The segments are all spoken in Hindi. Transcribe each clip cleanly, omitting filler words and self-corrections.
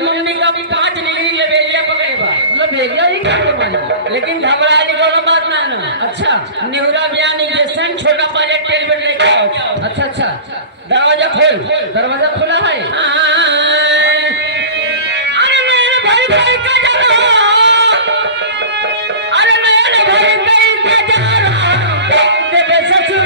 मम्मी का 5 डिग्री लेबेलिया पकड़े बा लेबेलिया ही क्या मानी लेकिन घबरा निकल बात ना ना अच्छा नेहरा बयान इंजेक्शन छोटा पायलट टेलमेट लेके आओ अच्छा अच्छा दरवाजा खुला है अरे मेरे भाई भाई का जा अरे मेरे भाई भाई का जा तेरे ससुर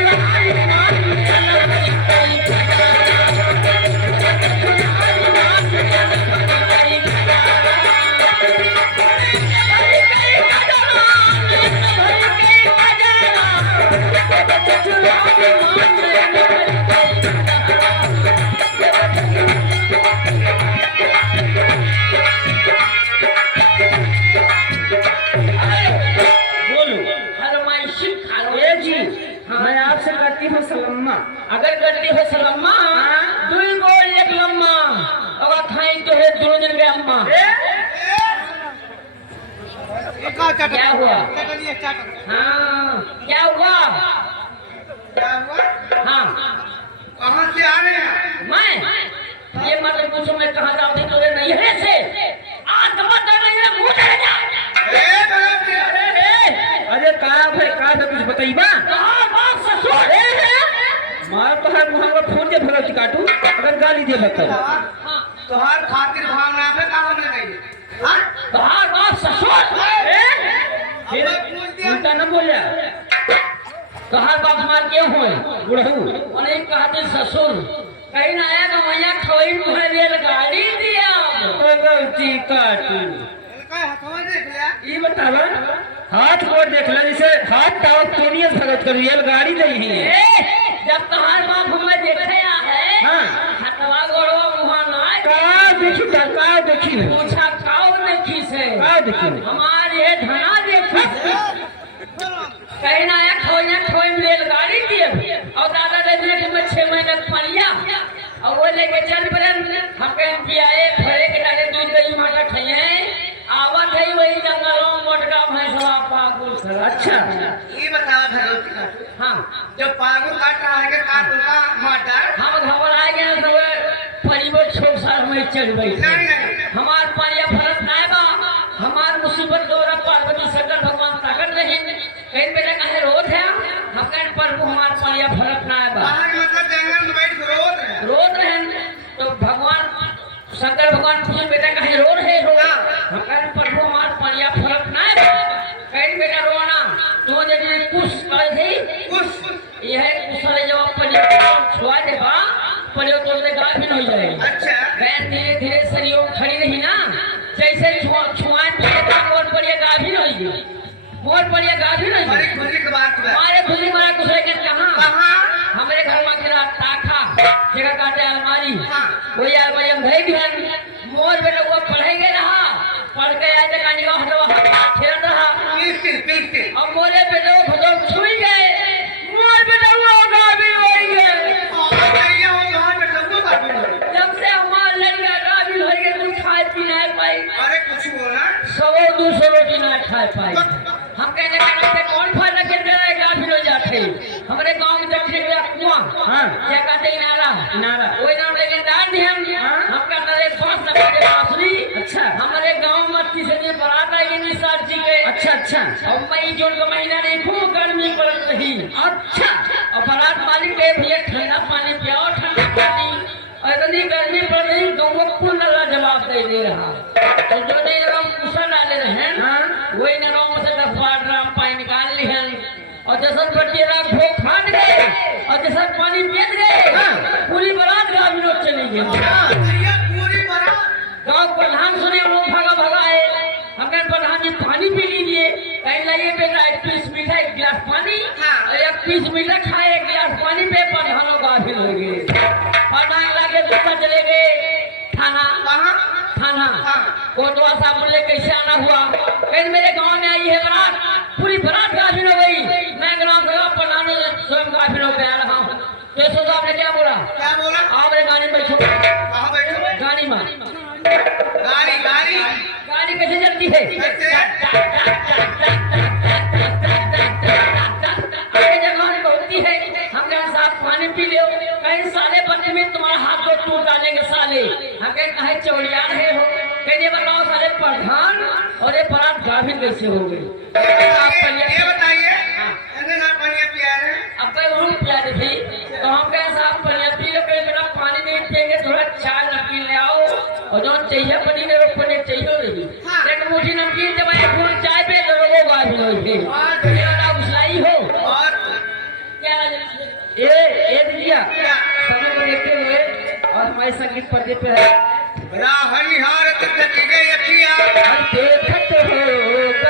अगर गलती हो सलम्मा दुई गोल एक लम्मा अगर खाई तो है दोनों दिन के अम्मा क्या हुआ हाँ क्या हुआ हाँ कहाँ से आ रहे हैं मैं ये मतलब पूछो मैं कहाँ जाऊँ थी तुझे नहीं है से आज मत नहीं मुँह चढ़ जा अरे कहाँ भाई कहाँ तो कुछ बताइबा कहाँ बाप ससुर मार तो है मुहां में फोन के भरत काटू अगर गाली दे बताओ तोहार खातिर भावना पे काम न गई हां तोहार बाप ससुर फिर उल्टा न बोलिया तोहार बाप मार के होए बुढ़ऊ अरे कहते ससुर कहीं ना आया तो मैया खोई मुहे रेल गाड़ी दिया गलती काटू हथवा देख लिया ई बतावा हाथ को देख ले जैसे हाथ ताव तोनिए भगत कर रेल गाड़ी नहीं है जब तोहार बाप हमें देखे आ है हां हथवा गोड़वा मुहा ना का देखी पूछा काऊ देखी से का देखी हमार ये धना देखी कहीं ना एक खोई रेलगाड़ी दिए और दादा ले के मैं 6 महीने पड़िया और वो लेके चल पड़े हम कहीं पियाए भरे के डाले दूध दही माटा खाए आवत है वही जंगलों मोटका भैंसवा पागुल अच्छा ये बताओ भगवती का हां जब पागुल काट रहा है के काट उनका मटर हम घबरा गए तो परिवर छोड़ साल में चढ़ गई नहीं हमार पाया फरक ना बा हमार मुसीबत दौरा पार्वती शंकर भगवान ताकत नहीं कहीं बेटा कहे रोध है हम कहीं प्रभु हमार पाया फरक ना बा बाहर मतलब जंगल में बैठ रोध रहे तो भगवान शंकर भगवान पूछे बेटा कहीं रो रहे होगा हम कहीं प्रभु हमार पाया फरक ना बा कहीं बेटा रोना तो जब कुछ कहे थी कुछ यह कुशल जवाब पर छुआ दे बा पर तो गाभिन हो जाए अच्छा बहन धीरे धीरे शरीर खड़ी रही ना जैसे छुआए तो मोर पर ये गाभिन हो गई मोर पर ये गाभिन हो बड़ी गई खुशी की बात है हमारे खुशी मारा कुछ है कहां कहां हमारे घर में गिरा ताखा जगह काटे अलमारी हां वो यार भाई हम भाई बहन मोर बेटा वो पढ़ेगे रहा पढ़ के आए तो कानी का हटवा खेल रहा पीते अब मोरे बेटा वो खतो छुई गए मोर बेटा वो गाभिन हो गए जब से हमार लड़का गाभिन हो गए कुछ खाए पीना है भाई अरे कुछ बोला 100-200 रोटी ना खाए पाए हम कहने का से कौन फायदा कर दे रहा है गाभिन हो जाते हमारे गांव में दक्षिण का कुआं हां क्या कहते हैं नारा वही नाम लेके डाल दिए हम का नरे 5 लगा के बांसुरी अच्छा हमारे गांव में किसी ने बारात आई निसार जी के अच्छा और मई जून का महीना नहीं खूब गर्मी पड़ रही अच्छा और बारात मालिक के भैया ठंडा पानी पियाओ ठंडा पानी इतनी गर्मी पड़ रही दोनों कुल नला जवाब दे रहा तो जो ने राम कुशल डाले रहे वही ने राम से 10 ड्राम पानी निकाल ली है और जैसा बच्चे रात भूख खान गए और जैसा पानी पीत गए पूरी बारात गाभिन चली गई पूरी बारात गांव प्रधान सुने लोग भागा आए हमने प्रधान जी पानी पी लीजिए कहीं लाइए बेटा 1 पीस मीठा 1 गिलास पानी और 1 पीस मीठा खाए 1 गिलास पानी पे प्रधान लोग गाभिन हो गए प्रधान लाके दूसरा चले गए थाना कोटवा साहब बोले कैसे आना हुआ कहीं मेरे गांव में आई है बारात पूरी बारात गाभिन हो गई मैं ग्राम सेवा प्रधान स्वयं गाभिन हो गया रहा हूँ तो सोचा आपने क्या बोला आप मेरे गाड़ी में बैठो कहाँ बैठो गाड़ी में गाड़ी कैसे चलती है आगे जगह होती है हम साहब पानी पी लो कहीं साले बदले में तुम्हारा हाथ को टूट डालेंगे साले वाले हमें कहे चौड़ियान है हो कहने बताओ सारे प्रधान और ये परात गाभिन कैसे हो गई ये बताइए ऐसे ना पानी पिया रहे अब कई रूम प्यारे थी तो हम कहे साहब पनिया पी लो कहीं मेरा पानी नहीं पिएंगे थोड़ा चाय नमकीन ले आओ और जो चाहिए पनी ने रोक पनी चाहिए नहीं एक मुट्ठी नमकीन जब एक फूल चाय पे तो लोगों गाभिन हो गई ये वाला घुसलाई हो और क्या ये दिया समय को देखते हुए और हमारे संगीत पर्दे पे है राहनिहार तक जगे यखिया देखत हो